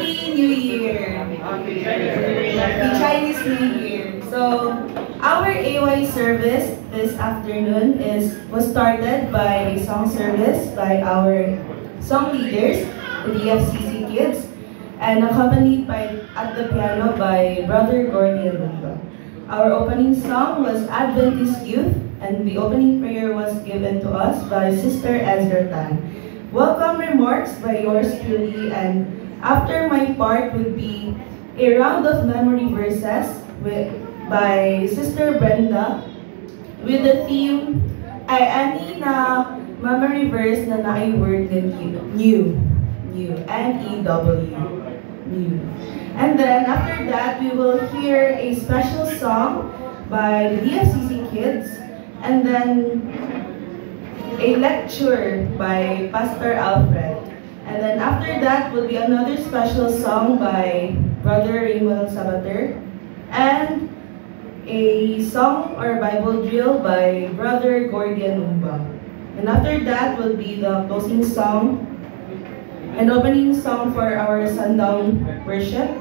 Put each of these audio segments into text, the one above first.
Happy New Year! Happy Chinese New Year! So, our AY service this afternoon was started by a song service by our song leaders, the DFCC kids, and accompanied at the piano by Brother Gordy Alumba. Our opening song was Adventist Youth, and the opening prayer was given to us by Sister Ezra Tan. Welcome remarks by yours truly, and after my part would be a round of memory verses by Sister Brenda with the theme ay ani na memory verse na word na new, N-E-W, new. And then after that, we will hear a special song by the DFCC kids, and then a lecture by Pastor Alfred. And then after that will be another special song by Brother Raymond Sabater, and a song or Bible drill by Brother Gordy Alumba. And after that will be the closing song and opening song for our sundown worship.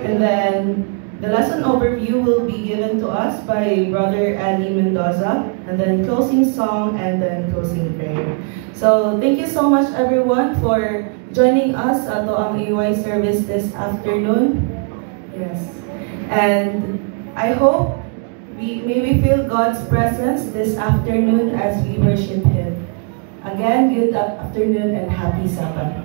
And then the lesson overview will be given to us by Brother Ali Mendoza, and then closing song and then closing prayer. So thank you so much everyone for joining us at ang AY service this afternoon. Yes. And I hope we feel God's presence this afternoon as we worship Him. Again, good afternoon and happy Sabbath.